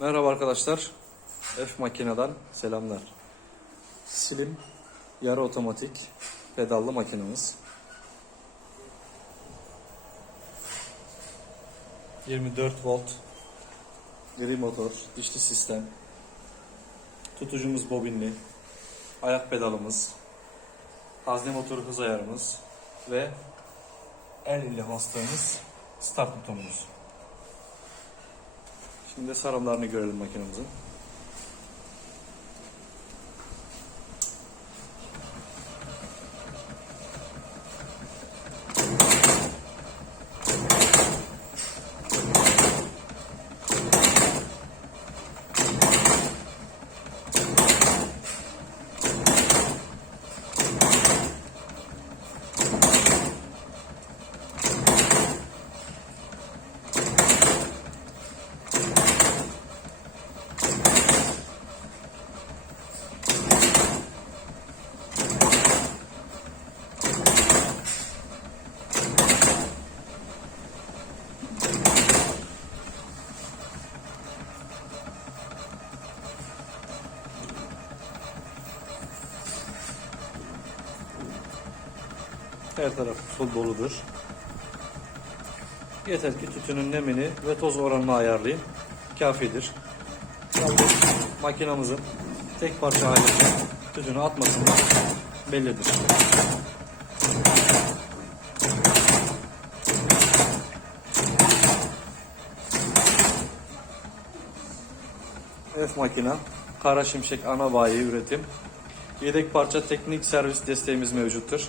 Merhaba arkadaşlar. F makineden selamlar. Slim yarı otomatik pedallı makinemiz. 24 volt gri motor, dişli sistem. Tutucumuz bobinli. Ayak pedalımız. Hazne motoru hız ayarımız ve el ile bastığımız start butonumuz. Şimdi sarımlarını görelim makinemizin. Her taraf full doludur. Yeter ki tütünün nemini ve toz oranını ayarlayın. Kafidir. Yalnız makinamızın tek parça halinde tütünü atmasından bellidir. F makina, Kara Şimşek ana bayi üretim. Yedek parça teknik servis desteğimiz mevcuttur.